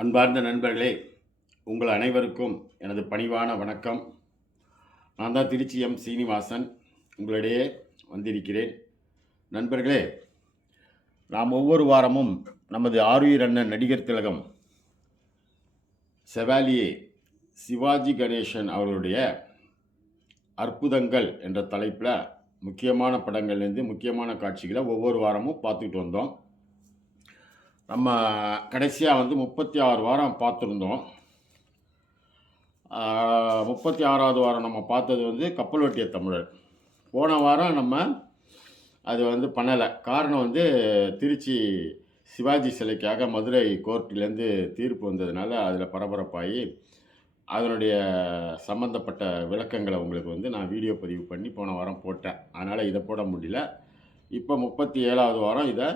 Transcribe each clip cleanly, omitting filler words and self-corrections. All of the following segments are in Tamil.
அன்பார்ந்த நண்பர்களே, உங்கள் அனைவருக்கும் எனது பணிவான வணக்கம். நான் தான் திருச்சி எம் சீனிவாசன் உங்களிடையே வந்திருக்கிறேன். நண்பர்களே, நாம் ஒவ்வொரு வாரமும் நமது ஆருயிர் அண்ணன் நடிகர் திலகம் செவாலியே சிவாஜி கணேசன் அவர்களுடைய அற்புதங்கள் என்ற தலைப்பில் முக்கியமான படங்கள்லேருந்து முக்கியமான காட்சிகளை ஒவ்வொரு வாரமும் பார்த்துக்கிட்டு வந்தோம். நம்ம கடைசியாக 36 வாரம் பார்த்துருந்தோம். 36வது வாரம் நம்ம பார்த்தது கப்பலோட்டிய தமிழர். போன வாரம் நம்ம அது பண்ணலை. காரணம் திருச்சி சிவாஜி சிலைக்காக மதுரை கோர்ட்டிலேருந்து தீர்ப்பு வந்ததுனால அதில் பரபரப்பாகி அதனுடைய சம்மந்தப்பட்ட விளக்கங்களை உங்களுக்கு நான் வீடியோ பதிவு பண்ணி போன வாரம் போட்டேன். அதனால் இதை போட முடியல. இப்போ 37வது வாரம் இதை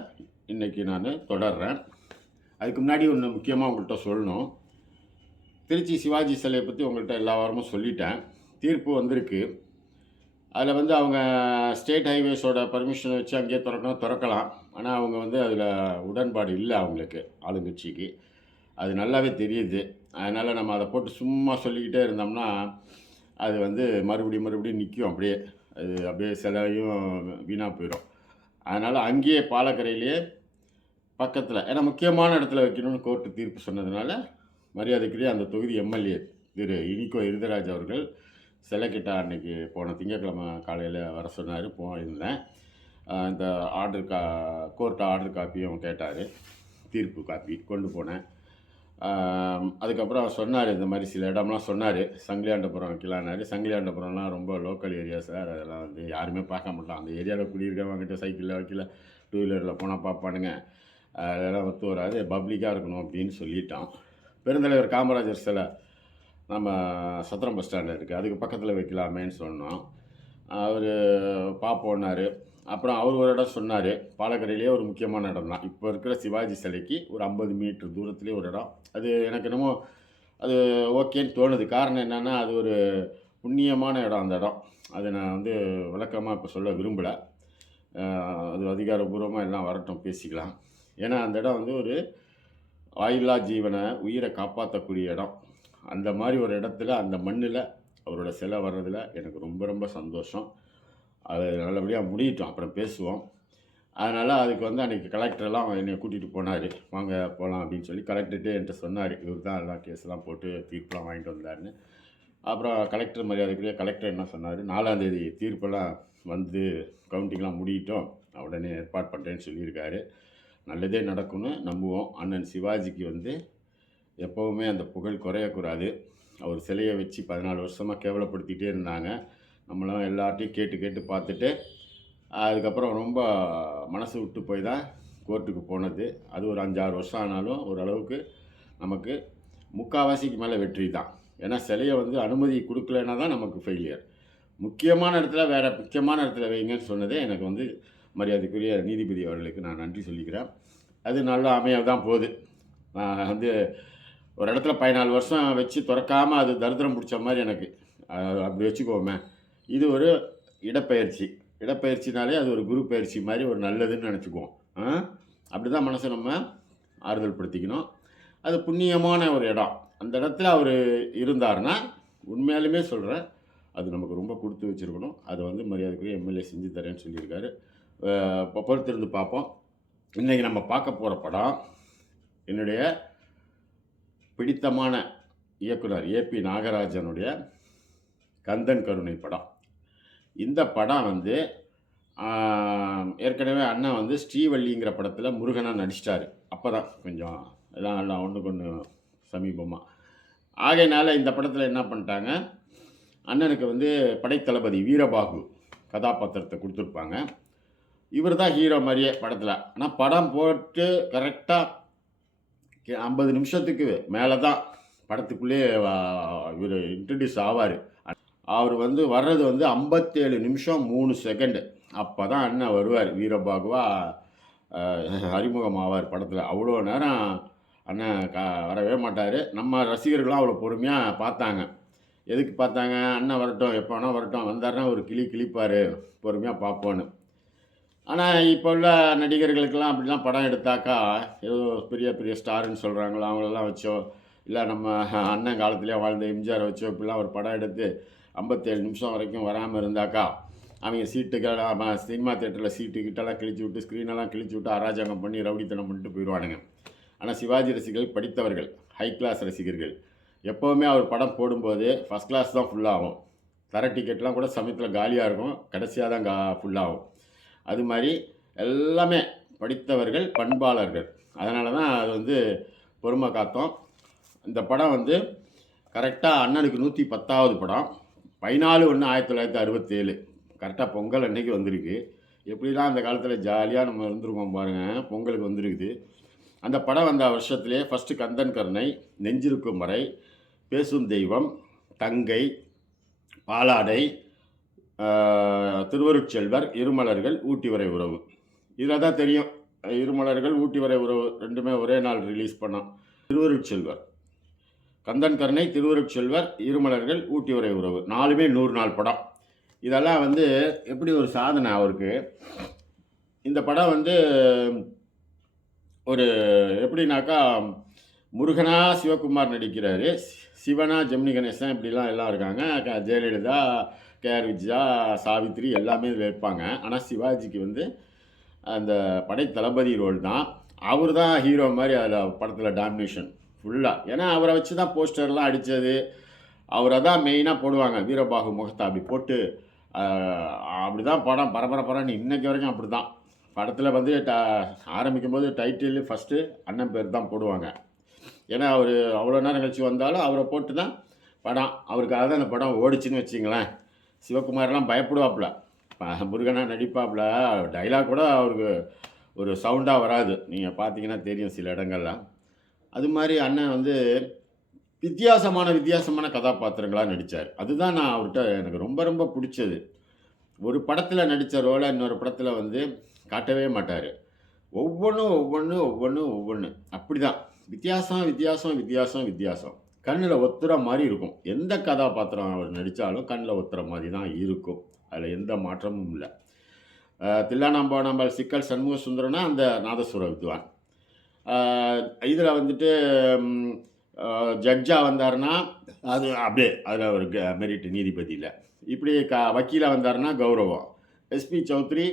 இன்றைக்கி நான் தொடர்றேன். அதுக்கு முன்னாடி ஒன்று முக்கியமாக உங்கள்கிட்ட சொல்லணும். திருச்சி சிவாஜி சிலையை பற்றி உங்கள்கிட்ட எல்லா வாரமும் சொல்லிட்டேன். தீர்ப்பு வந்திருக்கு. அதில் அவங்க ஸ்டேட் ஹைவேஸோட பர்மிஷனை வச்சு அங்கேயே திறக்கலாம். ஆனால் அவங்க அதில் உடன்பாடு இல்லை அவங்களுக்கு, ஆளுங்கட்சிக்கு. அது நல்லாவே தெரியுது. அதனால் நம்ம அதை போட்டு சும்மா சொல்லிக்கிட்டே இருந்தோம்னா அது மறுபடியும் நிற்கும். அப்படியே சிலையும் வீணாக போயிடும். அதனால் அங்கேயே பாலக்கரையிலேயே பக்கத்தில், ஏன்னா முக்கியமான இடத்துல வைக்கணும்னு கோர்ட்டு தீர்ப்பு சொன்னதுனால மரியாதைக்குரிய அந்த தொகுதி எம்எல்ஏ திரு இனிகோ இருதராஜ் அவர்கள் சிலைக்கிட்ட அன்றைக்கி போன திங்கட்கிழமை காலையில் வர சொன்னார். போயிருந்தேன். இந்த கோர்ட்டு ஆர்டர் காப்பியும் கேட்டார். தீர்ப்பு காப்பி கொண்டு போனேன். அதுக்கப்புறம் அவர் சொன்னார், இந்த மாதிரி சில இடம்லாம் சொன்னார். சங்கிலியாண்டபுரம் வைக்கலான்னாரு. சங்கிலியாண்டபுரம்லாம் ரொம்ப லோக்கல் ஏரியா சார், அதெல்லாம் யாருமே பார்க்க மாட்டோம். அந்த ஏரியாவில் குடியிருக்கவங்கிட்ட சைக்கிளில் வைக்கல, டூ வீலரில் போனால் பார்ப்பானுங்க. அதெல்லாம் ஒத்து வராது, பப்ளிக்காக இருக்கணும் அப்படின்னு சொல்லிட்டோம். பெருந்தலைவர் காமராஜர் சிலை நம்ம சத்திரம் பஸ் ஸ்டாண்டில் இருக்குது, அதுக்கு பக்கத்தில் வைக்கலாமேன்னு சொன்னோம். அவர் பார்ப்போன்னாரு. அப்புறம் அவர் ஒரு இடம் சொன்னார். பாலக்கரையிலேயே ஒரு முக்கியமான இடம் தான். இப்போ இருக்கிற சிவாஜி சிலைக்கு ஒரு 50 மீட்டர் தூரத்துலேயே ஒரு இடம். அது எனக்கு என்னமோ அது ஓகேன்னு தோணுது. காரணம் என்னென்னா, அது ஒரு புண்ணியமான இடம். அந்த இடம் அது நான் விளக்கமாக இப்போ சொல்ல விரும்பலை. அது அதிகாரபூர்வமாக எல்லாம் வரட்டும், பேசிக்கலாம். ஏன்னா அந்த இடம் ஒரு ஆயில்லா ஜீவனை, உயிரை காப்பாற்றக்கூடிய இடம். அந்த மாதிரி ஒரு இடத்துல, அந்த மண்ணில் அவரோட சிலை வர்றதில் எனக்கு ரொம்ப ரொம்ப சந்தோஷம். அது நல்லபடியாக முடியட்டும், அப்புறம் பேசுவோம். அதனால் அதுக்கு அன்றைக்கி கலெக்டரெல்லாம் என்னை கூட்டிகிட்டு போனார். வாங்க போகலாம் அப்படின்னு சொல்லி கலெக்டர்கிட்டே என்கிட்ட சொன்னார். இவர் தான் எல்லா கேஸ்லாம் போட்டு தீர்ப்பெலாம் வாங்கிட்டு வந்தாருன்னு. அப்புறம் கலெக்டர் மரியாதைக்குரிய கலெக்டர் என்ன சொன்னார், 4ஆம் தேதி தீர்ப்பெல்லாம் கவுண்டிங்லாம் முடியட்டும், உடனே ஏற்பாடு பண்ணுறேன்னு சொல்லியிருக்காரு. நல்லதே நடக்கும்னு நம்புவோம். அண்ணன் சிவாஜிக்கு எப்போவுமே அந்த புகழ் குறையக்கூடாது. அவர் சிலையை வச்சு 14 வருஷமாக கேவலப்படுத்திகிட்டே இருந்தாங்க. நம்மளாம் எல்லார்ட்டையும் கேட்டு பார்த்துட்டு அதுக்கப்புறம் ரொம்ப மனசு விட்டு போய் தான் கோர்ட்டுக்கு போனது. அது ஒரு 5-6 வருஷம் ஆனாலும் ஓரளவுக்கு நமக்கு முக்கால்வாசிக்கு மேலே வெற்றி தான். ஏன்னா சிலையை அனுமதி கொடுக்கலன்னா தான் நமக்கு ஃபெயிலியர். முக்கியமான இடத்துல வைங்கன்னு சொன்னதே எனக்கு மரியாதைக்குரிய நீதிபதி அவர்களுக்கு நான் நன்றி சொல்லிக்கிறேன். அது நல்லா அமைய தான் போகுது. நான் ஒரு இடத்துல 14 வருஷம் வச்சு திறக்காமல் அது தரித்திரம் பிடிச்ச மாதிரி எனக்கு அப்படி வச்சுக்கோமே. இது ஒரு இடப்பெயர்ச்சினாலே அது ஒரு குரு பயிற்சி மாதிரி ஒரு நல்லதுன்னு நினச்சிக்குவோம். அப்படி தான் மனசை நம்ம ஆறுதல் படுத்திக்கணும். அது புண்ணியமான ஒரு இடம். அந்த இடத்துல அவர் இருந்தார்னா உண்மையாலுமே சொல்கிறேன், அது நமக்கு ரொம்ப கொடுத்து வச்சுருக்கணும். அதை மரியாதைக்குரிய எம்எல்ஏ செஞ்சு தரேன்னு சொல்லியிருக்காரு. இப்போ பொறுத்திருந்து பார்ப்போம். இன்றைக்கி நம்ம பார்க்க போகிற படம் என்னுடைய பிடித்தமான இயக்குனர் ஏபி நாகராஜனுடைய கந்தன் கருணை படம். இந்த படம் ஏற்கனவே அண்ணன் ஸ்ரீவள்ளிங்கிற படத்தில் முருகனாக நடிச்சிட்டாரு. அப்போ தான் கொஞ்சம் எல்லாம் ஒன்றுக்கு ஒன்று சமீபமாக ஆகையினால இந்த படத்தில் என்ன பண்ணிட்டாங்க, அண்ணனுக்கு படைத்தளபதி வீரபாகு கதாபாத்திரத்தை கொடுத்துருப்பாங்க. இவர் தான் ஹீரோ மாதிரியே படத்தில். ஆனால் படம் போட்டு கரெக்டாக 50 நிமிஷத்துக்கு மேலே தான் படத்துக்குள்ளேயே இவர் இன்ட்ரடியூஸ் ஆவார். அவர் வந்து வர்றது வந்து 57 நிமிஷம் 3 செகண்டு. அப்போ தான் அண்ணன் வருவார், வீரபாகுவா அறிமுகம் ஆவார் படத்தில். அவ்வளோ நேரம் அண்ணன் வரவே மாட்டார். நம்ம ரசிகர்களும் அவ்வளோ பொறுமையாக பார்த்தாங்க. எதுக்கு பார்த்தாங்க? அண்ணன் வரட்டும், எப்போ வேணால் வரட்டும், வந்தாருன்னா ஒரு கிழிப்பார், பொறுமையாக பார்ப்போன்னு. ஆனால் இப்போ உள்ள நடிகர்களுக்கெல்லாம் அப்படிலாம் படம் எடுத்தாக்கா ஏதோ பெரிய பெரிய ஸ்டாருன்னு சொல்கிறாங்களோ அவங்களெல்லாம் வச்சோ, இல்லை நம்ம அண்ணன் காலத்துலேயே வாழ்ந்த எம்ஜிஆர் வச்சோ இப்படிலாம் ஒரு படம் எடுத்து 57 நிமிஷம் வரைக்கும் வராமல் இருந்தாக்கா அவங்க சீட்டுகள் சினிமா தேட்டரில் சீட்டுக்கிட்டெல்லாம் கிழிச்சு விட்டு, ஸ்க்ரீனெல்லாம் கிழிச்சு விட்டு அராஜகம் பண்ணி ரவுடித்தனம் பண்ணிட்டு போயிடுவானுங்க. ஆனால் சிவாஜி ரசிகர்கள் படித்தவர்கள், ஹை கிளாஸ் ரசிகர்கள். எப்போவுமே அவர் படம் போடும்போது ஃபஸ்ட் கிளாஸ் தான் ஃபுல்லாகும். தர டிக்கெட்லாம் கூட சமயத்தில் காலியாக இருக்கும், கடைசியாக தான் ஃபுல்லாகும். அது மாதிரி எல்லாமே படித்தவர்கள், பண்பாளர்கள். அதனால தான் அது வந்து பொறுமை காத்தோம். இந்த படம் வந்து கரெக்டாக அண்ணனுக்கு 110வது படம். 14/1/1967 கரெக்டாக பொங்கல் அன்னைக்கு வந்திருக்கு. எப்படிலாம் அந்த காலத்தில் ஜாலியாக நம்ம இருந்திருக்கோம் பாருங்கள். பொங்கலுக்கு வந்திருக்குது. அந்த படம் வந்த வருஷத்துலேயே ஃபஸ்ட்டு கந்தன் கருணை, நெஞ்சிருக்கும் வரை, பேசும் தெய்வம், தங்கை, பாலாடை, திருவருட்செல்வர், இருமலர்கள், ஊட்டி வரை உறவு. இதில் தான் தெரியும் இருமலர்கள், ஊட்டி வரை உறவு ரெண்டுமே ஒரே நாள் ரிலீஸ் பண்ணோம். திருவருட்செல்வர், கந்தன் கருணை, திருவருட்செல்வர், இருமலர்கள், ஊட்டி வரை உறவு 4மே 100 நாள் படம். இதெல்லாம் வந்து எப்படி ஒரு சாதனை அவருக்கு. இந்த படம் வந்து ஒரு எப்படின்னாக்கா முருகனா சிவகுமார் நடிக்கிறாரு, சிவனா ஜெமினி கணேசன், இப்படிலாம் எல்லாம் இருக்காங்க. ஜெயலலிதா, கேஆர் விஜயா, சாவித்ரி எல்லாமே இதில் இருப்பாங்க. ஆனால் சிவாஜிக்கு வந்து அந்த படை தளபதி ரோல் தான். அவர் தான் ஹீரோ மாதிரி அதில் படத்தில் டாமினேஷன் ஃபுல்லாக. ஏன்னா அவரை வச்சு தான் போஸ்டர்லாம் அடித்தது, அவரை தான் மெயினாக போடுவாங்க. வீரபாகு முகத்தை அப்படி போட்டு அப்படி தான் படம் பரபரன்னு இன்றைக்கி வரைக்கும் அப்படி தான். படத்தில் வந்து ஆரம்பிக்கும் போது டைட்டில் ஃபஸ்ட்டு அண்ணன் பேர் தான் போடுவாங்க. ஏன்னா அவர் அவ்வளோ நேரம் கழிச்சு வந்தாலும் அவரை போட்டு தான் படம். அவருக்காக தான் அந்த படம் ஓடிச்சுன்னு வச்சிங்களேன். சிவகுமாரெலாம் பயப்படுவாப்புல, முருகனாக நடிப்பாப்புல. டைலாக் கூட அவருக்கு ஒரு சவுண்டாக வராது, நீங்கள் பார்த்தீங்கன்னா தெரியும் சில இடங்கள்லாம். அது மாதிரி அண்ணன் வந்து வித்தியாசமான கதாபாத்திரங்களாக நடித்தார். அதுதான் நான் அவர்கிட்ட எனக்கு ரொம்ப பிடிச்சது. ஒரு படத்தில் நடித்த ரோலை இன்னொரு படத்தில் வந்து காட்டவே மாட்டார். ஒவ்வொன்று அப்படி தான் வித்தியாசம். கண்ணில் ஒத்துற மாதிரி இருக்கும். எந்த கதாபாத்திரம் அவர் நடித்தாலும் கண்ணில் ஒத்துற மாதிரி தான் இருக்கும். அதில் எந்த மாற்றமும் இல்லை. தில்லானாம்பானாம்பாள் சிக்கல் சண்முக சுந்தரனா அந்த நாதஸ்வர வித்வான். இதில் வந்துட்டு ஜட்ஜாக வந்தார்னா அது அப்படியே அதில் ஒரு மெரிட் நீதிபதியில். இப்படி வக்கீலாக வந்தார்னா கௌரவம். எஸ்பி சௌத்ரி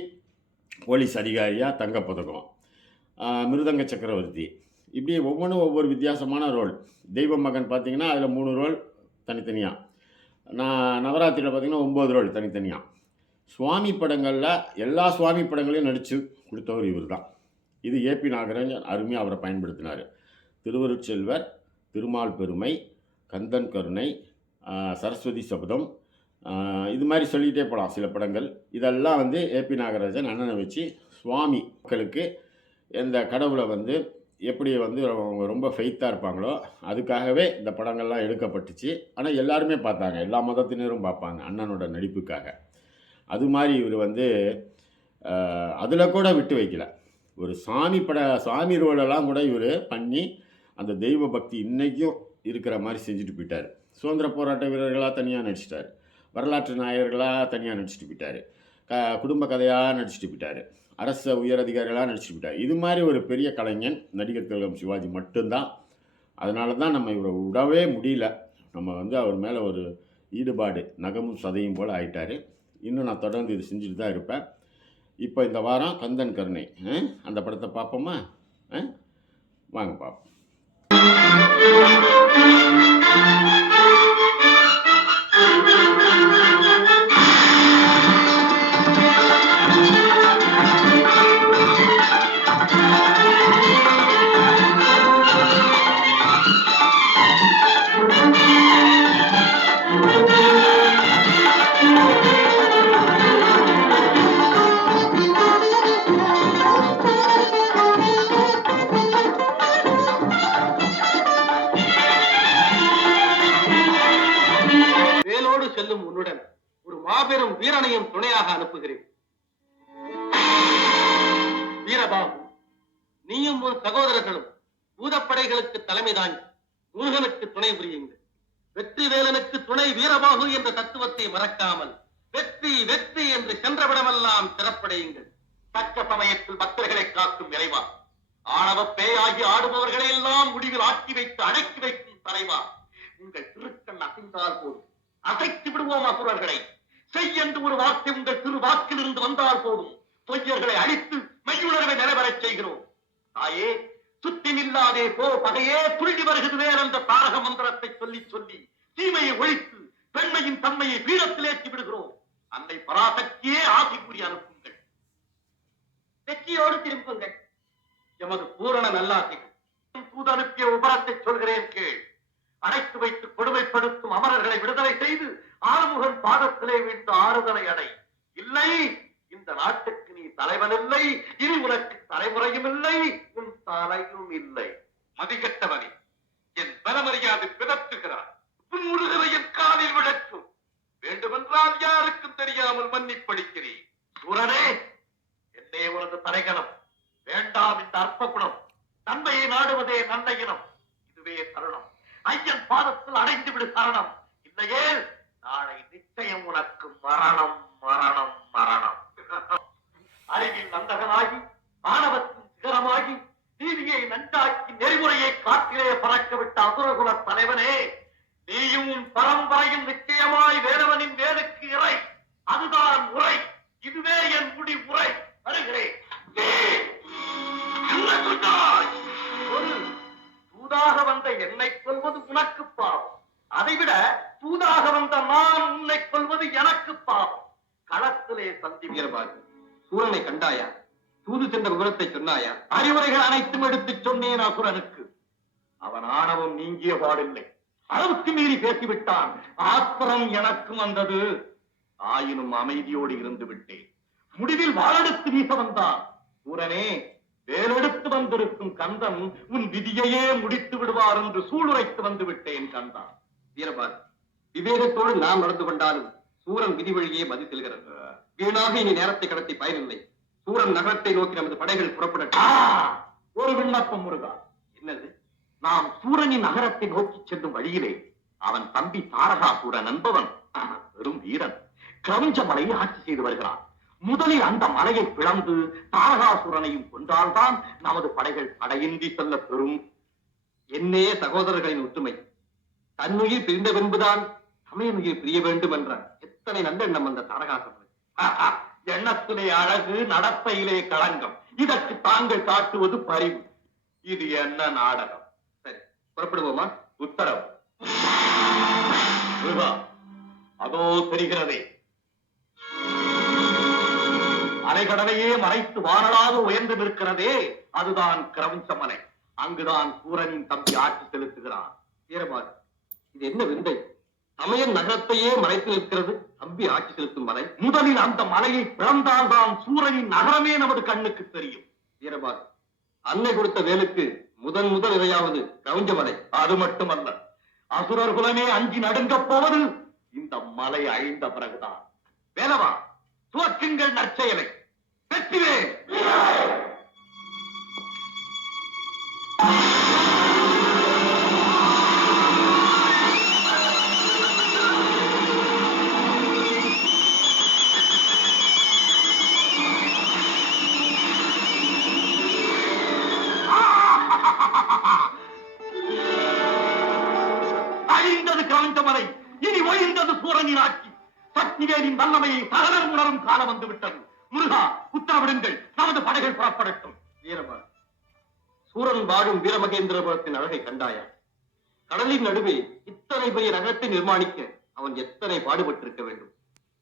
போலீஸ் அதிகாரியாக தங்கப்பதக்கம். மிருதங்க சக்கரவர்த்தி. இப்படி ஒவ்வொரு வித்தியாசமான ரோல். தெய்வ மகன் பார்த்திங்கன்னா அதில் 3 ரோல் தனித்தனியாக. நவராத்திரியில் பார்த்திங்கன்னா 9 ரோல் தனித்தனியாக. சுவாமி படங்களில் எல்லா சுவாமி படங்களையும் நடித்து கொடுத்தவர் இவர் தான். இது ஏபி நாகராஜன் அருமையாக அவரை பயன்படுத்தினார். திருவருட்செல்வர், திருமால் பெருமை, கந்தன் கருணை, சரஸ்வதி சபதம், இது மாதிரி சொல்லிகிட்டே போகலாம் சில படங்கள். இதெல்லாம் வந்து ஏபி நாகராஜன் அண்ணனை வச்சு சுவாமி மக்களுக்கு எந்த கடவுளை வந்து எப்படி வந்து அவங்க ரொம்ப ஃபெய்த்தாக இருப்பாங்களோ அதுக்காகவே இந்த படங்கள்லாம் எடுக்கப்பட்டுச்சு. ஆனால் எல்லாருமே பார்த்தாங்க, எல்லா மதத்தினரும் பார்ப்பாங்க அண்ணனோட நடிப்புக்காக. அது மாதிரி இவர் வந்து அதில் கூட விட்டு வைக்கல. ஒரு சாமி ரோலெல்லாம் கூட இவர் பண்ணி அந்த தெய்வ பக்தி இன்றைக்கும் இருக்கிற மாதிரி செஞ்சுட்டு போயிட்டார். சுதந்திர போராட்ட வீரர்களாக தனியாக நடிச்சிட்டார், வரலாற்று நாயகர்களாக தனியாக நடிச்சிட்டு போயிட்டார், குடும்ப கதையாக நடிச்சிட்டு போயிட்டார், அரச உயரதிகாரிகளாக நடிச்சிட்டு போயிட்டார். இது மாதிரி ஒரு பெரிய கலைஞன் நடிகர் திலகம் சிவாஜி மட்டும்தான். அதனால தான் நம்ம இவரை விடவே முடியல. நம்ம வந்து அவர் மேலே ஒரு ஈடுபாடு நகமும் சதையும் போல் ஆகிட்டார். இன்னும் நான் தொடர்ந்து இது செஞ்சுட்டு தான் இருப்பேன். இப்போ இந்த வாரம் கந்தன் கருணை அந்த படத்தை பார்ப்போமா? வாங்க பார்ப்போம். சூரனையும் துணையாக அனுப்புகிறேன். வீரபாபு, நீயும் உன் சகோதரர்களும் பூதப்படைகளுக்கு தலைமை தாங்கி முருகனுக்கு துணை புரியுங்கள். வெற்றி வேலனுக்கு துணை வீரபாகு என்ற தத்துவத்தை மறக்காமல் வெற்றி வெற்றி என்று சென்றவிடமெல்லாம் சிறப்படையுங்கள். தக்க சமயத்தில் பக்தர்களை காக்கும் இறைவா, ஆணவ பேயாகி ஆடுபவர்களை எல்லாம் முடிவில் ஆக்கி வைத்து அடக்கி வைக்கும் தலைவா, உங்கள் திருக்கண் அசைந்தால் போதும் அசைத்து விடுவோம் அசுரர்களை. செய்யென்று ஒரு வார்த்தை உங்கள் திரு வாக்கில் இருந்து வந்தால் போதும் பொய்யர்களை அழித்து மெய்யுணர்வை நிறைவேறச் செய்கிறோம். தாயே, சுத்தி நில்லாதே போ பகையே, துள்ளி வருகிறது என்ற தாரக மந்திரத்தை சொல்லி சொல்லி தீமையை ஒழித்து பெண்மையின் தன்மையை வீரத்தில் ஏற்றி விடுகிறோம். அன்னை பராசக்தியே ஆசி கூறி அனுப்புங்கள். வெற்றியோடு திரும்புங்கள். எமது பூரண நல்லாசிகள் தூது அனுப்பிய உபரத்தை சொல்கிறேன் கேள். அடைத்து வைத்து கொடுமைப்படுத்தும் அமரர்களை விடுதலை செய்து ஆறுமுகன் பாதத்திலே வீட்டு ஆறுதலை அடை. இல்லை, இந்த நாட்டுக்கு நீ தலைவன் இல்லை, இனி உனக்கு தலைமுறையும் இல்லை, உன் தலையும் இல்லை. மதிக்கட்டவனே, என் பலமறியாது பிதற்றுகிறார். புன்முருகரை என் காலில் விளக்கும். வேண்டுமென்றால் யாருக்கும் தெரியாமல் மன்னிப்பளிக்கிறேன். சூரனே, என்னே உனது தலைகணம். வேண்டாம் இந்த அற்ப குணம். நன்மையை நாடுவதே நல்ல இனம். இதுவே தருணம். ஐயன் பாதத்தில் அடைந்து விடு சரணம். இல்லையே நாளை நிச்சயம் உனக்கு மரணம் மரணம் மரணம். அறிவில் நந்தகனாகி மாணவத்தின் சிகரமாகி நீதியை நஞ்சாக்கி நெறிமுறையை காற்றிலே பறக்க விட்ட அசுரகுல தலைவனே, நீயும் பரம்பரையும் நிச்சயமாய் வேறவனின் வேலுக்கு இறை. அதுதான் முறை. இதுவே என் முடி உரை. வருகிறேன். ஒரு தூதாக வந்த என்னை கொள்வது உனக்கு பாவம். அதைவிட தூதாக வந்த நான் உன்னை கொள்வது எனக்கு பாவம். களத்திலே சந்தி. வீரபாகு, சூரனை கண்டாயா? தூது சென்ற விவரத்தை சொன்னாயா? அறிவுரைகள் அனைத்தும் எடுத்துச் சொன்னேன் அசுரனுக்கு. அவன் ஆணவம் நீங்கிய பாடில்லை. அளவுக்கு மீறி பேசிவிட்டான். ஆத்திரம் எனக்கும் வந்தது. ஆயினும் அமைதியோடு இருந்து விட்டேன். முடிவில் வாழெடுத்து வீச வந்தான். சூரனே, வேலெடுத்து வந்திருக்கும் கந்தன் உன் விதியையே முடித்து விடுவார் என்று சூளுரைத்து வந்து விட்டேன் கந்தா. வீரபாகு, விவேகத்தோடு நாம் நடந்து கொண்டாலும் சூரன் விதி வழியே மதி செல்கிறது. வீணாக இனி நேரத்தை கடத்தி பயனில்லை. சூரன் நகரத்தை நோக்கி நமது படைகள் புறப்படட்டும். ஒரு விண்ணப்பம் முருகா. என்னது? நாம் சூரனின் நகரத்தை நோக்கி செல்லும் வழியிலே அவன் தம்பி தாரகாசூரன் என்பவன் பெரும் வீரன் கிரௌஞ்ச மலையை ஆட்சி செய்து வருகிறான். முதலில் அந்த மலையை பிளந்து தாரகாசுரனையும் கொண்டால்தான் நமது படைகள் படையின்றி செல்ல பெறும். என்னே சகோதரர்களின் ஒற்றுமை. தன்னுயிர் பிரிந்த பின்புதான் சமயனுயிர் பிரிய வேண்டும் என்ற எத்தனை நல்லெண்ணம் அந்த தாரகாசுரன். எண்ணத்திலே அழகு, நடத்தையிலே களங்கம். இதற்கு தாங்கள் காட்டுவது பரிவு. இது என்ன நாடகம்? சரி, புறப்படுவோமா? உத்தரவு. அதோ தெரிகிறதே, அலைகடலையே மறைத்து வானலாக உயர்ந்து நிற்கிறதே, அதுதான் கிரௌஞ்ச மலை. அங்குதான் சூரனின் தம்பி ஆட்சி செலுத்துகிறான். வீரபாகு, இது என்ன விந்தை? சமயன் நகரத்தையே மறைத்து நிற்கிறது, தம்பி ஆட்சி செலுத்தும் மலை. முதலில் அந்த மலையை பிறந்தால்தான் சூரனின் நகரமே நமது கண்ணுக்கு தெரியும். வீரபாகு, அன்னை கொடுத்த வேலுக்கு முதன் முதல் இறையாவது கிரௌஞ்ச மலை. அது மட்டுமல்ல, அசுரர் குலமே அஞ்சி நடுங்கப் போவது இந்த மலை அழிந்த பிறகுதான். வேலவா, துவக்குங்கள் நற்செயலை. வெற்றிவே! அழிந்தது கிரௌஞ்ச மலை. இனி ஒழிந்தது சூரனின் ஆட்சி. சக்திவேலின் வல்லமையை சகலர் உணரும் காலம் வந்து விட்டது. முருகா, உத்தரவிடுங்கள். நமது படைகள் புறப்படட்டும். வீரபாகு, சூரன் வாழும் வீரமகேந்திரபுரத்தின் அழகை கண்டாயா? கடலின் நடுவே இத்தனை பெரிய நகரத்தை நிர்மாணிக்க அவன் எத்தனை பாடுபட்டிருக்க வேண்டும்.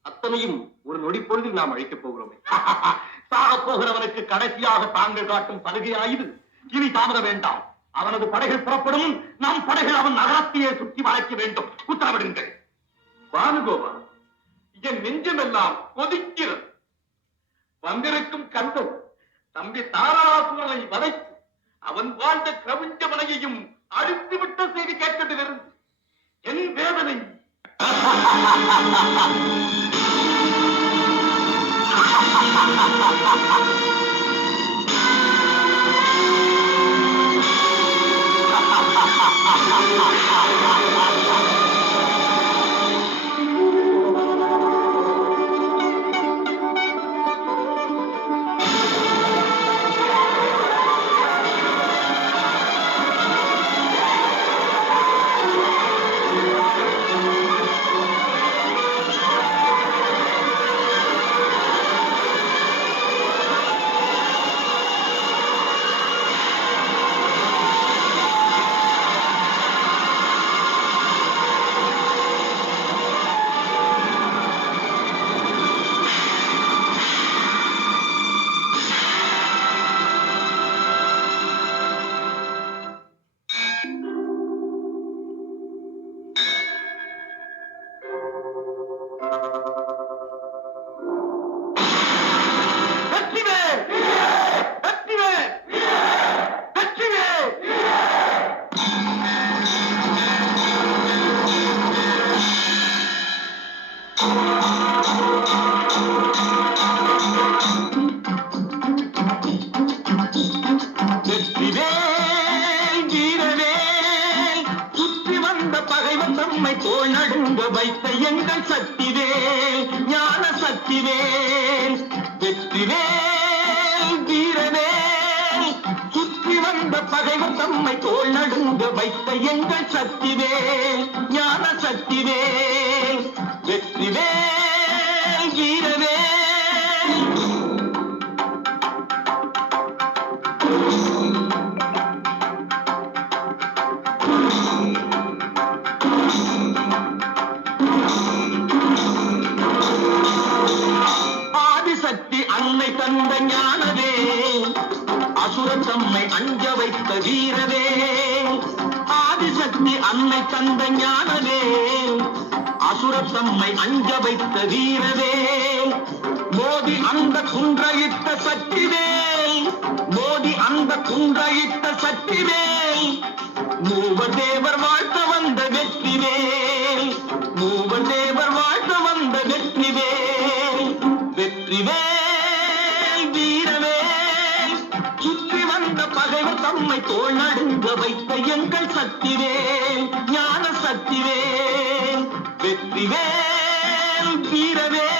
அத்தனையும் ஒரு நொடி பொழுதில் நாம் அழிக்கப் போகிறோமே. சாகப் போகிறவனுக்கு கடைசியாக தாங்கள் காட்டும் சலுகையாயுது. இனி தாமத வேண்டாம். அவனது படைகள் புறப்படும். நம் படைகள் அவன் நகரத்தையே சுற்றி வளைக்க வேண்டும். உத்தரவிடுங்கள். பானுகோபா, என் நெஞ்சமெல்லாம் கொதிக்கிறது. வந்திருக்கும் கந்தன் தம்பி தாராசுரனை வதைத்து அவன் வாழ்ந்த கிரௌஞ்ச மலையையும் அழித்துவிட்ட செய்தி கேட்டதிலிருந்து என் வேதனை வெற்றிவேல் வெற்றிவேல் வெற்றிவேல். வெற்றிவேல் வீரவேல் சுற்றி வந்த பகைவன் தம்மை தோள் நடுங்க வைத்த எங்கள் சக்திவேல் ஞான சக்திவேல். வெற்றிவேல் வீரவேல் சுற்றி வந்த பகைவன் தம்மை தோள் நடுங்க வைத்த எங்கள் சக்திவேல் ஞான சக்திவேல். வெற்றிவேல் வீரவேல். ஆதிசக்தி அன்னை தந்த ஞானவே அசுரன் தம்மை அஞ்ச வைத்த வீரவே. ஆதிசக்தி அன்னை தந்த ஞானவே அசுரன் தம்மை அஞ்ச வைத்த வீரவே. மோதி அந்த குன்றையிட்ட சக்திவேல் மோதி அந்த குன்றையிட்ட சக்திவேல். மூவர் தேவர் வாழ்த்த வந்த வெற்றிவேல் மூவர் தேவர் வாழ்த்த வந்த வெற்றிவேல். வெற்றிவேல் வீரவேல் சுற்றி வந்த பகைவர் தம்மை தோள் நடுங்க வைத்த எங்கள் சக்திவேல் ஞான சக்திவேல். வெற்றிவேல் வீரவேல்.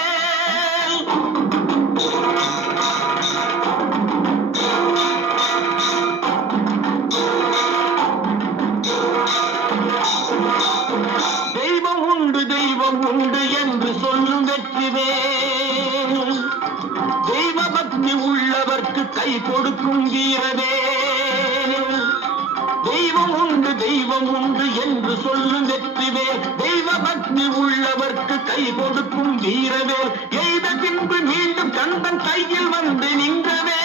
தெய்வம் உண்டு என்று சொல்லும் வெற்றிவேல். தெய்வ பக்தி உள்ளவர்க்கு கை கொடுக்கும் வீரவேல். தெய்வம் உண்டு என்று சொல்லும் வெற்றிவேல். தெய்வ பக்தி உள்ளவர்க்கு கை கொடுக்கும் வீரவேல். எய்த பின்பு மீண்டும் கந்தன் கையில் வந்து நின்றவேல்.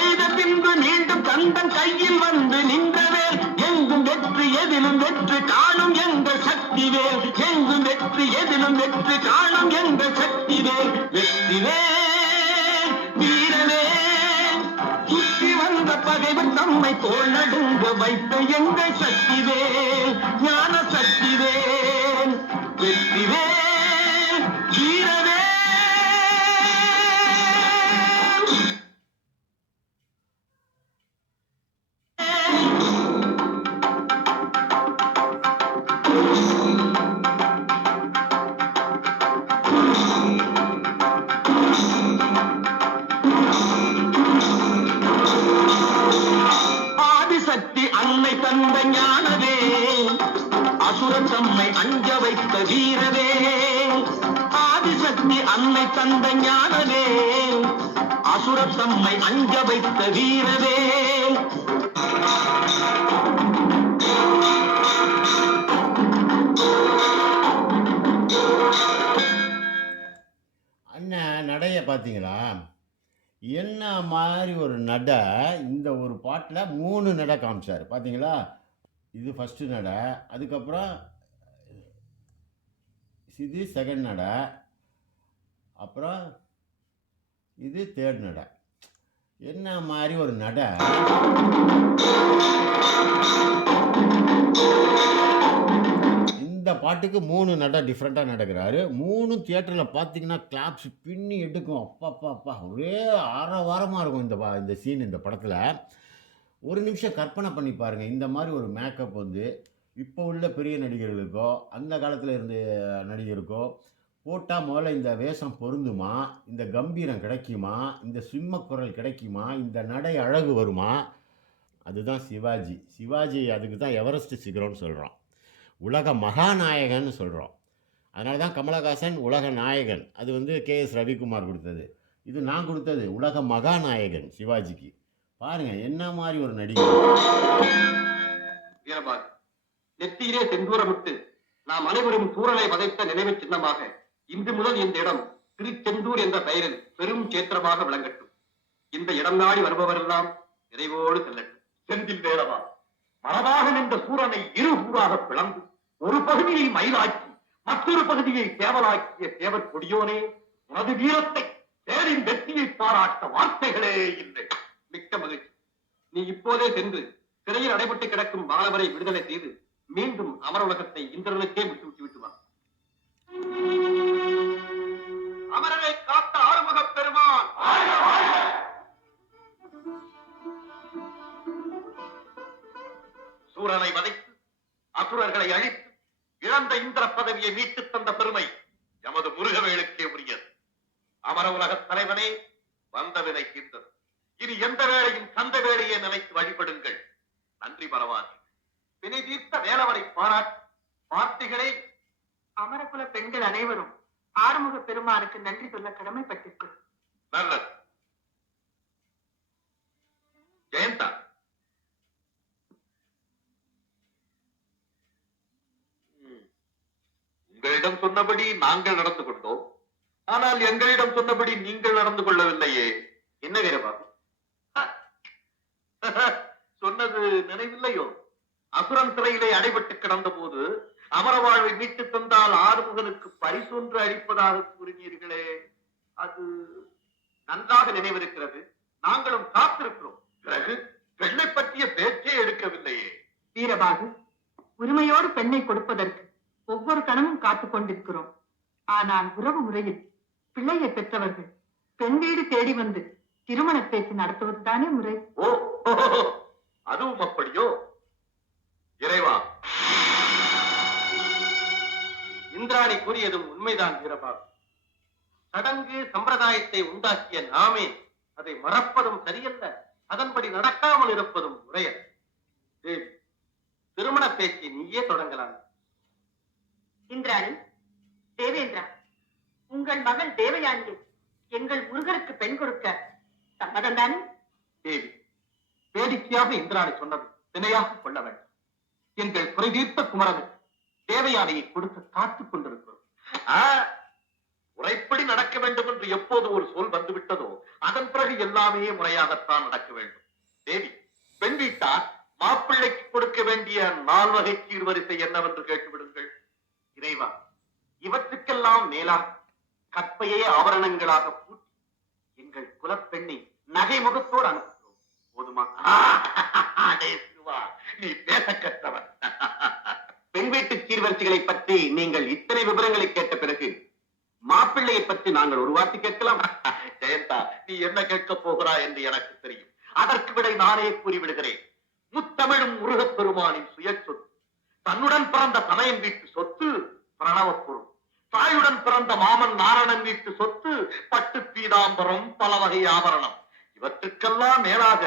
எய்த பின்பு மீண்டும் கந்தன் கையில் வந்து நின்றவேல். எங்கும் வெற்றி எதிலும் வெற்றி காணும் எங்கள் சக்திவேல். எங்கும் வெற்றி எதிலும் வெற்றி காணும் எங்கள் சக்திவேல். வெற்றிவேல் வீரவேல் சுற்றி வந்த பகைவன் தம்மை தோள் நடுங்க வைத்த எங்கள் சக்திவேல் ஞான சக்திவேல். வெற்றிவேல் வீரவேல். ஆதிசக்தி அன்னை தந்த ஞானவே அசுரன் தம்மை அஞ்ச வைத்த வீரவே. ஆதிசக்தி அன்னை தந்த ஞானவே அசுரன் தம்மை அஞ்ச வைத்த வீரவே. அண்ணன் நடைய பார்த்தீங்களா? என்ன மாதிரி ஒரு நடை! இந்த ஒரு பாட்டில் 3 நடை காமிச்சார் பார்த்தீங்களா? இது ஃபஸ்ட்டு நடை, அதுக்கப்புறம் இது செகண்ட் நடை, அப்புறம் இது தேர்ட் நடை. என்ன மாதிரி ஒரு நடை! இந்த பாட்டுக்கு 3 நட டிஃப்ரெண்ட்டாக நடக்கிறாரு. 3 தியேட்டரில் பார்த்தீங்கன்னா கிளாப்ஸ் பின்னி எடுக்கும். அப்பா! ஒரே ஆரவாரமாக இருக்கும் இந்த சீன் இந்த படத்தில். ஒரு நிமிஷம் கற்பனை பண்ணி பாருங்க. இந்த மாதிரி ஒரு மேக்கப் வந்து இப்போ உள்ள பெரிய நடிகர்களுக்கோ, அந்த காலத்தில் இருந்த நடிகருக்கோ போட்டா முதல்ல இந்த வேஷம் பொருந்துமா? இந்த கம்பீரம் கிடைக்குமா? இந்த சிம்ம குரல் கிடைக்குமா? இந்த நடை அழகு வருமா? அதுதான் சிவாஜி. சிவாஜி அதுக்கு தான் எவரெஸ்ட் சிகரம்னு சொல்றோம். உலக மகாநாயகன்னு சொல்றோம். அதனால தான் கமலஹாசன் உலக நாயகன். அது வந்து கே.எஸ். ரவிக்குமார் குடுத்தது. இது நான் குடுத்தது. உலக மகாநாயகன் சிவாஜிக்கு. பாருங்க என்ன மாரி ஒரு நடிகர். வீரபாகு, நெத்தியிலே செந்தூரமிட்டு நாம் அனைவரும் சூரனை வதைத்த நினைவு சின்னமாக இன்று முதல் இந்த இடம் திருச்செந்தூர் என்ற பெயரில் பெரும் சேத்திரமாக விளங்கட்டும். இந்த இடம் நாடி வருபவரெல்லாம் நிறைவோடு செல்லட்டும். செந்தில் வேலவா, மரபாக நின்ற சூரனை இருகூறாக பிளந்து ஒரு பகுதியை மயிலாக்கி மற்றொரு பகுதியை சேவலாக்கிய சேவற் கொடியோனே, உனது வீரத்தை தேரின் வெற்றியை பாராட்ட வார்த்தைகளே இல்லை. மிக்க மகிழ்ச்சி. நீ இப்போதே சென்று சிறையில் அடைபட்டு கிடக்கும் மாணவரை விடுதலை செய்து மீண்டும் அமர உலகத்தை இந்திரனுக்கே விட்டு வா. அமரனை காத்த ஆறுமுகப் பெருமான் சூரனை வதைத்து அசுரர்களை அழித்து இழந்த இந்திர பதவியை மீட்டுத் தந்த பெருமை எமது முருகவேலுக்கே உரியது. அமர உலகத் தலைவனே, வந்த வினை தீர்ந்தது. இனி எந்த வேளையும் தந்த வேளையே நினைத்து வழிபடுங்கள். நன்றி பரவாது. வினை தீர்த்த வேலவரை பாராட்டி வார்த்தைகளே. அமரகுல பெண்கள் அனைவரும் ஆறுமுக பெருமானுக்கு நன்றி சொல்ல கடமைப்பட்டிருக்கிறோம். நல்லது. ஜெயந்தா, உங்களிடம் சொன்னபடி நாங்கள் நடந்து கொண்டோம். ஆனால் எங்களிடம் சொன்னபடி நீங்கள் நடந்து கொள்ளவில்லையே. என்ன வீரபாகு, சொன்னது நினைவில்லையோ? அசுரன் சிறையிலே அடைபட்டு கிடந்த போது அமர வாழ்வை மீட்டு தந்தால் ஆறுமுகனுக்கு பரிசொன்று அளிப்பதாக கூறினீர்களே, அது நன்றாக நினைவிருக்கிறது. நாங்களும் காத்திருக்கிறோம். பிறகு பெண்ணை பற்றிய பேச்சே எடுக்கவில்லையே. வீரபாகு, உரிமையோடு பெண்ணை கொடுப்பதற்கு ஒவ்வொரு கணமும் காத்துக் கொண்டிருக்கிறோம். ஆனால் உறவு முறையில் பிள்ளையை பெற்றவர்கள் பெண் வீடு தேடி வந்து திருமண பேச்சு நடத்துவதுதானே முறை. ஓ, அதுவும் அப்படியோ? இறைவா, இந்திராணி கூறியதும் உண்மைதான் வீரபாகு. சடங்கு சம்பிரதாயத்தை உண்டாக்கிய நாமே அதை மறப்பதும் சரியல்ல, அதன்படி நடக்காமல் இருப்பதும் முறையல்ல. தேவி, திருமண பேச்சை நீயே தொடங்கலாம். இந்திராணி, தேவேந்திரா, உங்கள் மகள் தேவயானியை எங்கள் முருகருக்கு பெண் கொடுக்க சம்மதம் தானே? தேவி, வேடிக்கையாக இந்திராணி சொன்னது திணையாக கொள்ள வேண்டும். எங்கள் குறைதீர்த்த குமரனுக்கு தேவயானையை கொடுக்க காத்துக் கொண்டிருக்கிறோம். முறைப்படி நடக்க வேண்டும் என்று எப்போது ஒரு சொல் வந்துவிட்டதோ அதன் பிறகு எல்லாமே முறையாகத்தான் நடக்க வேண்டும். தேவி, பெண் வீட்டார் மாப்பிள்ளைக்கு கொடுக்க வேண்டிய 4 வகை சீர்வரிசை என்னவென்று கேட்டுவிடுங்கள். இறைவா, இவற்றுக்கெல்லாம் மேலாக கற்பையே ஆபரணங்களாக பூட்டி எங்கள் குலப்பெண்ணை நகை முகத்தோடு அனுப்புகிறோம். போதுமா? நீ பேச கற்றவன். பெண் வீட்டு சீர்வரிசைகளை பற்றி நீங்கள் இத்தனை விவரங்களை கேட்ட பிறகு மாப்பிள்ளையை பற்றி நாங்கள் ஒரு வார்த்தை கேட்கலாம். ஜெயந்தா, நீ என்ன கேட்கப் போகிறாய் என்று எனக்கு தெரியும். அதற்கு விடை நானே கூறிவிடுகிறேன். முத்தமிழும் முருகப் பெருமானின் சுய சொத்து, தன்னுடன் பிறந்த தனையன் வீட்டு சொத்து பிரணவப் பொருள், தாயுடன் பிறந்த மாமன் நாரணன் வீட்டு சொத்து பட்டு பீதாம்பரம் பல வகை ஆபரணம். இவற்றுக்கெல்லாம் மேலாக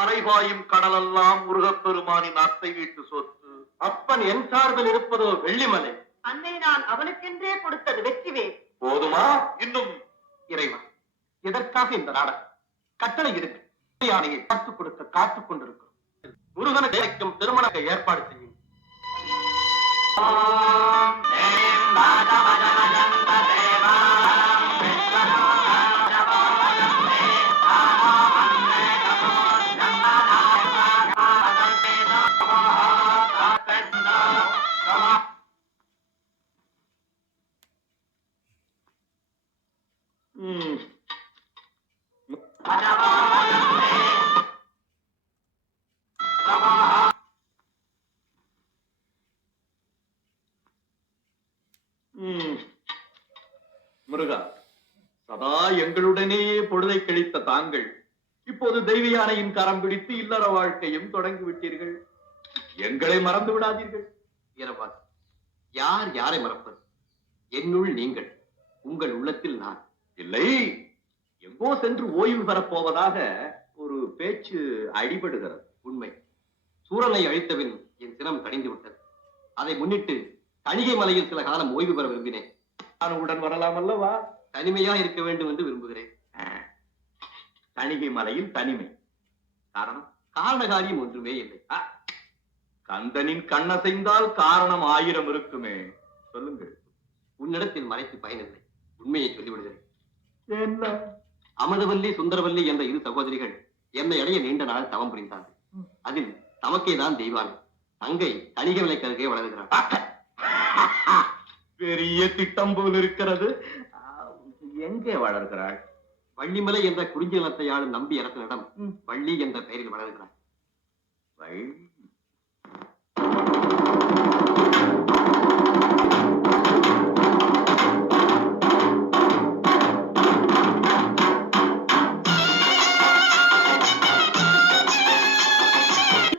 அலைபாயும் கடலெல்லாம் முருகப்பெருமானின் அத்தை வீட்டு சொத்து. அப்பன் என் சார்பில் இருப்பதோ வெள்ளிமலை. அன்னை நான் அவனுக்கென்றே கொடுத்தது வெற்றிவே. போதுமா? இன்னும்? இறைவா, எதற்காக இந்த நாடகம்? கட்டளை இருக்கு. யானையை காத்துக் கொடுக்க காத்துக் கொண்டிருக்கிறோம். முருகனுக்கு கிடைக்கும் திருமணத்தை ஏற்பாடு செய்யும். சதா எங்களுடனேயே பொழுதை கழித்த தாங்கள் இப்போது தெய்வ யானையின் கரம் பிடித்து இல்லற வாழ்க்கையும் தொடங்கி விட்டீர்கள். எங்களை மறந்து விடாதீர்கள். வீரபாகு, யார் யாரை மறப்பது? என்னுள் நீங்கள், உங்கள் உள்ளத்தில் நான். இல்லை, எங்கோ சென்று ஓய்வு பெறப்போவதாக ஒரு பேச்சு அடிபடுகிறது. உண்மை. சூரனை அழித்தபின் என் சினம் கடிந்து விட்டது. அதை முன்னிட்டு தணிகை மலையில் சில காலம் ஓய்வு பெற விரும்பினேன். நான் உடன் வரலாம் அல்லவா? தனிமையா இருக்க வேண்டும் என்று விரும்புகிறேன். தணிகை மலையில் தனிமை காரணம்? காரண காரியம் ஒன்றுமே இல்லை. கந்தனின் கண்ணசைந்தால் காரணம் 1000 இருக்குமே. சொல்லுங்கள். உன்னிடத்தில் மறைத்து பயனில்லை. உண்மையை சொல்லிவிடுகிறேன். என்ன? அமதவல்லி சுந்தரவல்லி என்ற இரு சகோதரிகள் என்னை அடைய நீண்ட நாள் தவம் புரிந்தார்கள். அதில் தமக்கே தான் தெய்வானை தங்கை தணிகை மலை கருகே வளர்கிறார். பெரிய திட்டம் போல் இருக்கிறது. எங்கே வளர்கிறாள்? வள்ளிமலை என்ற குறிஞ்சி நிலத்தை ஆளும் நம்பி அரசனிடம் வள்ளி என்ற பெயரில் வளர்கிறார்.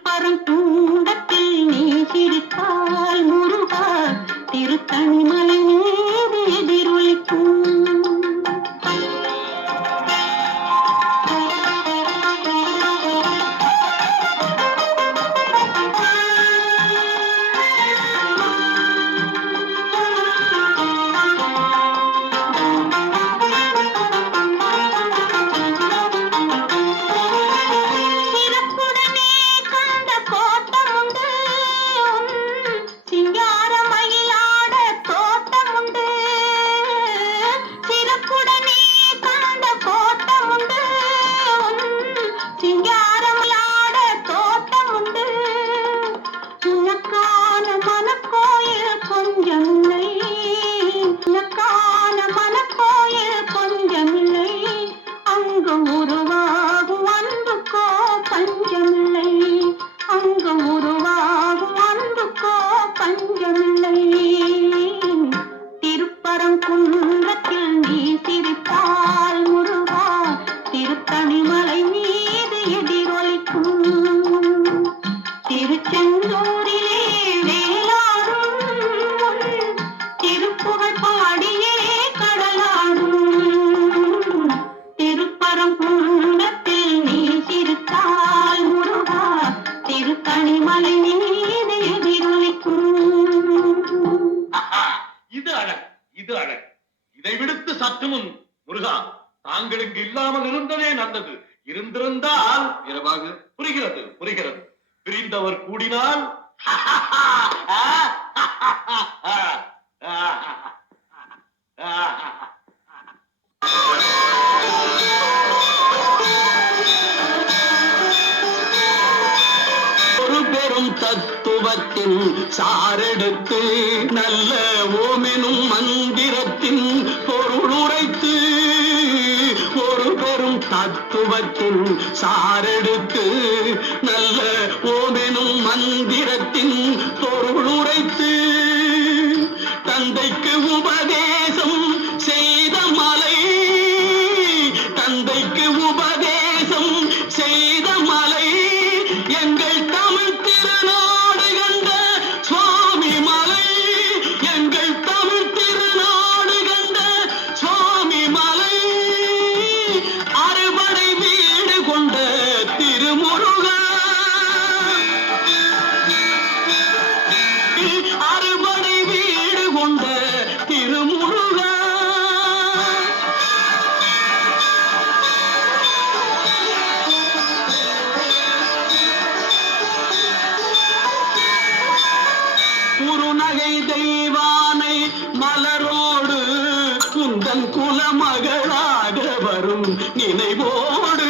பரங்குண்டத்தில் நீ சிரித்தால் முருகா திருத்தணிமலை மீது எதிரொலிக்கும். இதை விடுத்து சற்று முன் முருகா தாங்களுக்கு இல்லாமல் இருந்ததே நல்லது. இருந்திருந்தால் வீரபாகு, புரிகிறது புரிகிறது. பிரிந்தவர் கூடினால் ஒரு பெரும் தத்துவத்தின் சாரெடுத்து நல்ல ஓமெனும் மந்திரத்தின் பொருள் உரைத்து, ஒரு பெரும் தத்துவத்தின் சாரெடுத்து நல்ல ஓமெனும் மந்திரத்தின் பொருள் உரைத்து, தந்தைக்கு உபதேசம் செய்த மலை, தந்தைக்கு உபதேசம் செய்த மலை எங்கள் தமிழ் திருநாடு கண்ட சுவாமி மலை, எங்கள் தமிழ் திருநாடு கண்ட சுவாமி மலை, அறுபடை வீடு கொண்ட திருமுருகா, அறுபடை வீடு கொண்ட திருமுருகா. குறுநகை தெய்வானை மலரோடு குந்தன் குலமகளாக வரும் நினைவோடு,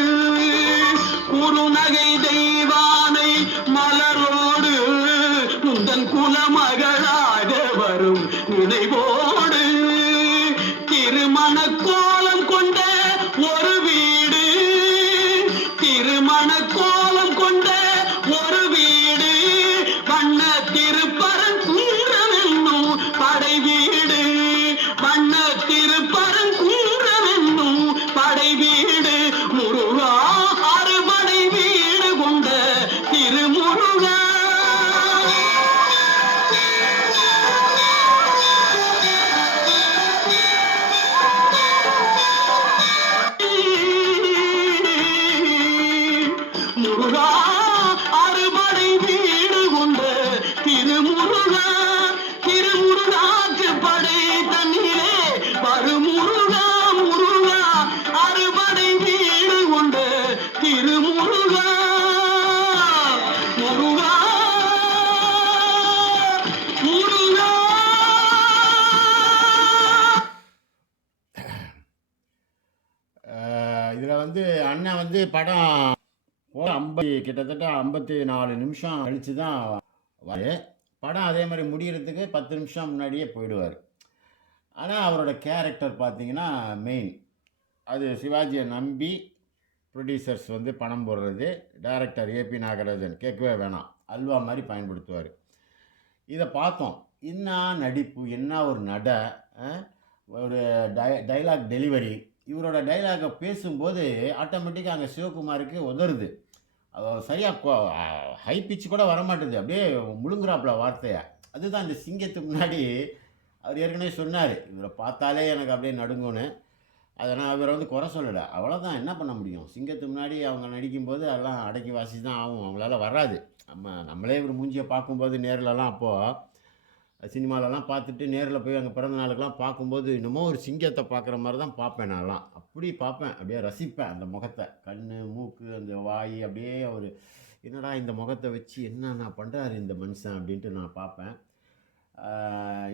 குறுநகை தெய்வானை மலரோடு குந்தன் குலமகளாக வரும் நினைவோடு, திருமண கோலம் கொண்ட ஒரு வீடு, திருமண கோலம் கொண்ட ஒரு வீடு, வண்ண திருப்பரங்குன்றம் என்னும் படை வீடு, வண்ண திருப்பரங்குன்றம் என்னும் இதில் வந்து அண்ணன் வந்து படம் கிட்டத்தட்ட 54 நிமிஷம் கழித்து தான் படம் அதே மாதிரி முடிகிறதுக்கு 10 நிமிஷம் முன்னாடியே போயிடுவார். ஆனால் அவரோட கேரக்டர் பார்த்தீங்கன்னா மெயின் அது சிவாஜியை நம்பி ப்ரொடியூசர்ஸ் வந்து பணம் போடுறது, டைரக்டர் ஏபி நாகராஜன் கேட்கவே வேணாம், அல்வா மாதிரி பயன்படுத்துவார். இதை பார்த்தோம். என்ன நடிப்பு, என்ன ஒரு நடை, ஒரு டைலாக் டெலிவரி. இவரோட டைலாகை பேசும்போது ஆட்டோமேட்டிக்காக அங்கே சிவகுமாருக்கு உதறுது. சரியாக ஹை பிச்சு கூட வரமாட்டுது, அப்படியே முழுங்குறாப்புல வார்த்தையை. அதுதான் இந்த சிங்கத்துக்கு முன்னாடி அவர் ஏற்கனவே சொன்னார், இவரை பார்த்தாலே எனக்கு அப்படியே நடுங்குன்னு. அதை நான் இவரை வந்து குறை சொல்லலை, அவ்வளோதான். என்ன பண்ண முடியும்? சிங்கத்துக்கு முன்னாடி அவங்க நடிக்கும்போது அதெல்லாம் அடக்கி வாசி தான் ஆகும், அவங்களால வராது. நம்மளே இவர் மூஞ்சியை பார்க்கும்போது நேரிலலாம் அப்போது சினிமாலெலாம் பார்த்துட்டு நேரில் போய் அங்கே பிறந்த நாளுக்கெலாம் பார்க்கும்போது இன்னமும் ஒரு சிங்கத்தை பார்க்குற மாதிரி தான் பார்ப்பேன். நான்லாம் அப்படி பார்ப்பேன், அப்படியே ரசிப்பேன் அந்த முகத்தை, கண், மூக்கு, அந்த வாய், அப்படியே ஒரு என்னடா இந்த முகத்தை வச்சு என்ன பண்ணுறாரு இந்த மனுஷன் அப்படின்ட்டு நான் பார்ப்பேன்.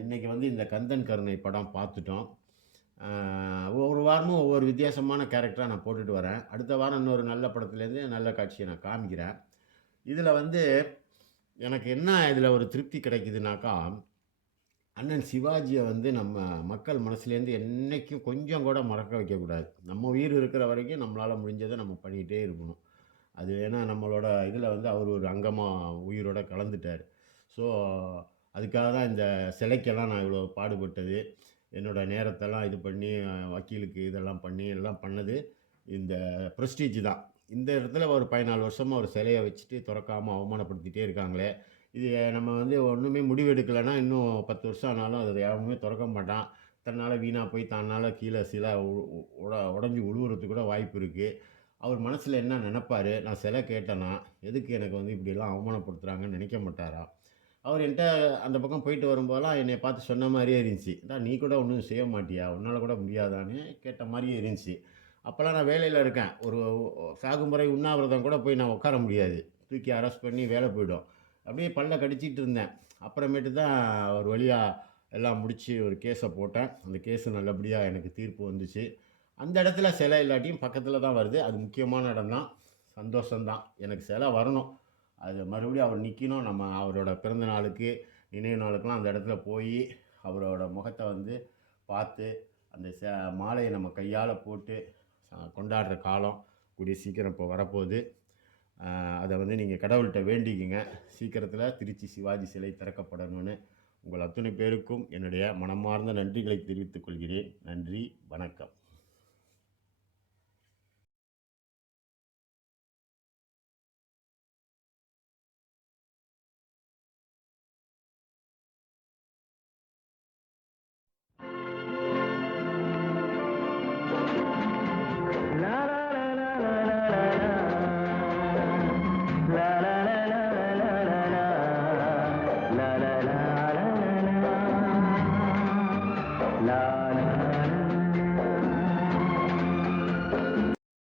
இன்றைக்கி வந்து இந்த கந்தன் கருணை படம் பார்த்துட்டோம். ஒவ்வொரு வாரமும் ஒவ்வொரு வித்தியாசமான கேரக்டராக நான் போட்டுட்டு வரேன். அடுத்த வாரம் இன்னொரு நல்ல படத்துலேருந்து நல்ல காட்சியை நான் காமிக்கிறேன். இதில் வந்து எனக்கு என்ன இதில் ஒரு திருப்தி கிடைக்குதுனாக்கா, அண்ணன் சிவாஜியை வந்து நம்ம மக்கள் மனசுலேருந்து என்றைக்கும் கொஞ்சம் கூட மறக்க வைக்கக்கூடாது. நம்ம உயிர் இருக்கிற வரைக்கும் நம்மளால் முடிஞ்சதை நம்ம பண்ணிகிட்டே இருக்கணும். அது ஏன்னா நம்மளோட இதில் வந்து அவர் ஒரு அங்கமாக உயிரோட கலந்துட்டார். ஸோ அதுக்காக தான் இந்த சிலைக்கெல்லாம் நான் இவ்வளோ பாடுபட்டது. என்னோடய நேரத்தெல்லாம் இது பண்ணி வக்கீலுக்கு இதெல்லாம் பண்ணி எல்லாம் பண்ணது இந்த ப்ரெஸ்டீஜ் தான். இந்த இடத்துல ஒரு 14 வருஷமாக ஒரு சிலையை வச்சுட்டு திறக்காமல் அவமானப்படுத்திகிட்டே இருக்காங்களே. இது நம்ம வந்து ஒன்றுமே முடிவெடுக்கலைன்னா இன்னும் 10 வருஷம் ஆனாலும் அதை யாருமே திறக்க மாட்டான். தன்னால் வீணாக போய் தன்னால் கீழே சிலை உடஞ்சி உழுவுறதுக்கு கூட வாய்ப்பு இருக்குது. அவர் மனசில் என்ன நினைப்பார்? நான் சிலை கேட்டேன்னா எதுக்கு எனக்கு வந்து இப்படிலாம் அவமானப்படுத்துகிறாங்கன்னு நினைக்க மாட்டாரா? அவர் என்கிட்ட அந்த பக்கம் போயிட்டு வரும்போதெல்லாம் என்னை பார்த்து சொன்ன மாதிரியே இருந்துச்சு, நீ கூட ஒன்றும் செய்ய மாட்டியா, உன்னால் கூட முடியாதான்னு கேட்ட மாதிரியே இருந்துச்சு. அப்போல்லாம் நான் வேலையில் இருக்கேன். ஒரு சாகுமுறை உண்ணாவிரதம் கூட போய் நான் உட்கார முடியாது, தூக்கி அரெஸ்ட் பண்ணி வேலை போய்டும். அப்படியே பல்ல கடிச்சிட்டு இருந்தேன். அப்புறமேட்டு தான் ஒரு வழியாக எல்லாம் முடித்து ஒரு கேஸை போட்டேன். அந்த கேஸு நல்லபடியாக எனக்கு தீர்ப்பு வந்துச்சு. அந்த இடத்துல சிலை இல்லாட்டியும் பக்கத்தில் தான் வருது. அது முக்கியமான இடம் தான், சந்தோஷம்தான். எனக்கு சிலை வரணும், அது மறுபடியும் அவர் நிற்கணும். நம்ம அவரோட பிறந்த நாளுக்கு நினைவு நாளுக்கெலாம் அந்த இடத்துல போய் அவரோட முகத்தை வந்து பார்த்து அந்த மாலையை நம்ம கையால் போட்டு கொண்டாடுற காலம் கூடிய சீக்கிரம் இப்போ வரப்போகுது. அதை வந்து நீங்கள் கடவுள்கிட்ட வேண்டிக்குங்க, சீக்கிரத்தில் திருச்சி சிவாஜி சிலை திறக்கப்படணும்னு. உங்கள் அத்தனை பேருக்கும் என்னுடைய மனமார்ந்த நன்றிகளை தெரிவித்துக் கொள்கிறேன். நன்றி, வணக்கம்.